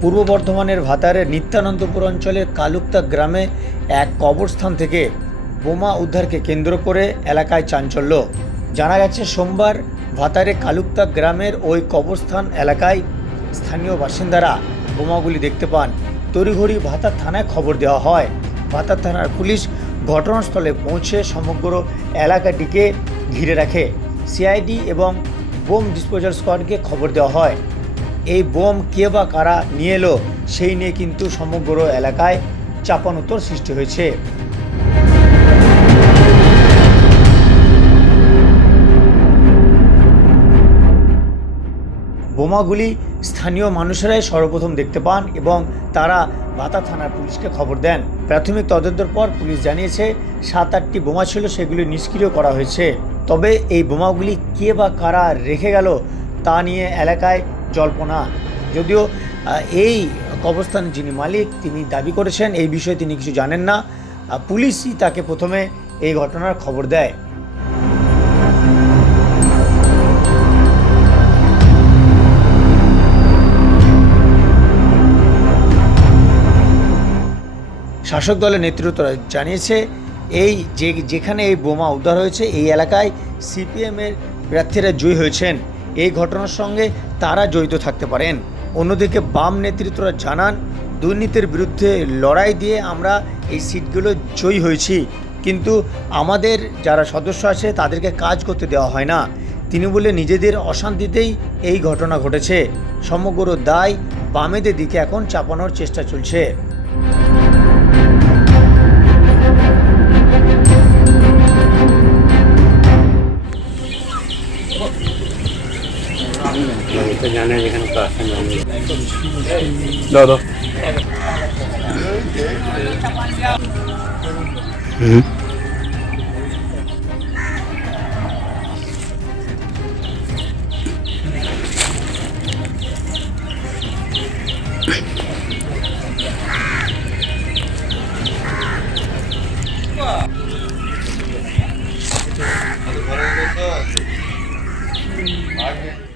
পূর্ব বর্ধমানের ভাতারের নিত্যানন্দপুর অঞ্চলের কালুক্তা গ্রামে এক কবরস্থান থেকে বোমা উদ্ধারকে কেন্দ্র করে এলাকায় চাঞ্চল্য। জানা গেছে, সোমবার ভাতারে কালুক্তা গ্রামের ওই কবরস্থান এলাকায় স্থানীয় বাসিন্দারা বোমাগুলি দেখতে পান। তড়িঘড়ি ভাতার থানায় খবর দেওয়া হয়। ভাতার থানার পুলিশ ঘটনাস্থলে পৌঁছে সমগ্র এলাকাটিকে ঘিরে রাখে। সিআইডি এবং বোম ডিসপোজাল স্কোয়াডকে খবর দেওয়া হয়। এই বোম কে বা কারা নিয়ে এলো, সেই নিয়ে কিন্তু সমগ্র এলাকায় চাপানোতর সৃষ্টি হয়েছে। বোমাগুলি স্থানীয় মানুষেরাই সর্বপ্রথম দেখতে পান এবং তারা ভাতা থানার পুলিশকে খবর দেন। প্রাথমিক তদন্তের পর পুলিশ জানিয়েছে, সাত আটটি বোমা ছিল, সেগুলি নিষ্ক্রিয় করা হয়েছে। তবে এই বোমাগুলি কে বা কারা রেখে গেল তা নিয়ে এলাকায় জল্পনা। যদিও এই কবরস্থানের যিনি মালিক, তিনি দাবি করেছেন, এই বিষয়ে তিনি কিছু জানেন না। পুলিশই তাকে প্রথমে এই ঘটনার খবর দেয়। শাসক দলের নেতৃত্ব জানিয়েছে, এই যে, যেখানে এই বোমা উদ্ধার হয়েছে, এই এলাকায় সিপিএমের প্রার্থীরা জয়ী হয়েছেন। এই ঘটনার সঙ্গে তারা জড়িত থাকতে পারেন। অন্যদিকে বাম নেতৃত্বরা জানান, দুর্নীতির বিরুদ্ধে লড়াই দিয়ে আমরা এই সিটগুলো জয়ী হয়েছি। কিন্তু আমাদের যারা সদস্য আছে, তাদেরকে কাজ করতে দেওয়া হয় না। তিনি বলে নিজেদের অশান্তিতেই এই ঘটনা ঘটেছে। সমগ্র দায় বামেদের দিকে এখন চাপানোর চেষ্টা চলছে। তো জানে যেখানে প্রার্থনা জানে দাও দাও হুম आगे